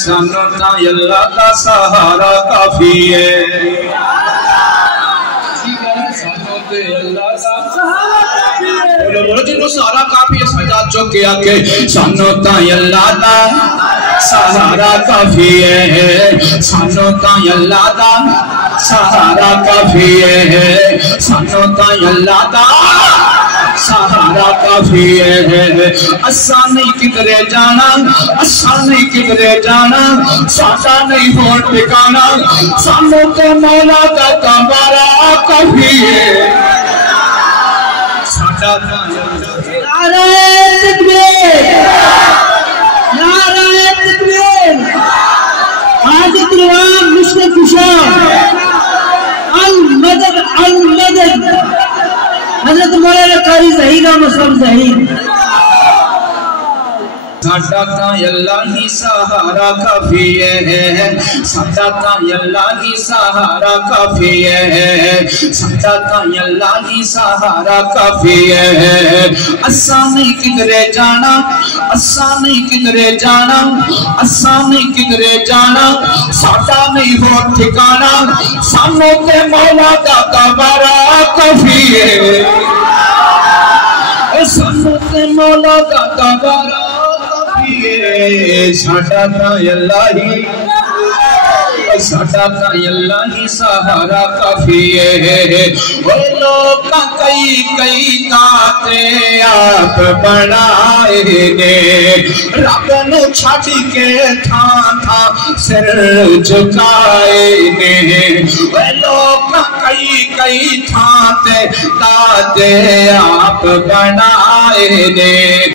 سانو تا اللہ دا سہارا کافی ہے سانو تے اللہ دا سہارا کافی ہے بولو جنو سہارا کافی ہے سجاد چوکے آکے سانو تا اللہ دا سہارا کافی ہے سانو تا اللہ دا سہارا کافی ہے سانو تا اللہ دا سہارا کافی ہے اساں نہیں کدھرے جانا اساں نہیں کدھرے جانا ساڈا نہیں ہون ٹھکانا سانو تے مولا دا کمبارا کافی ہے ساڈا نعرہ تکبیر نعرہ تکبیر حاجت روا مشکل کشا المدد المدد حضرت مولانا قاری ظہیر احمد صاحب ظہیر ساڈا تاں اللہ ہی سہارا کافی ہے ساڈا تاں اللہ ہی سہارا کافی ہے ساڈا تاں اللہ ہی سہارا کافی ہے اساں نہیں کدھرے جانا اساں نہیں کدھرے جانا اساں نہیں کدھرے جانا ساڈا نہیں ہو ٹھکانا سانو تے مولا دا کمبارا کافی ہے سانو تے مولا دا کمبارا ساڈا تاں اللہ ہی ساڈا تاں اللہ ہی سہارا کافی ہے وہ لوگ کئی کئی داتے آپ بنائے نے رب نو چھڈ کے تھاں تھاں سر جھکائے نے وہ لوگ کئی کئی تھاں تے داتے آپ بنائے نے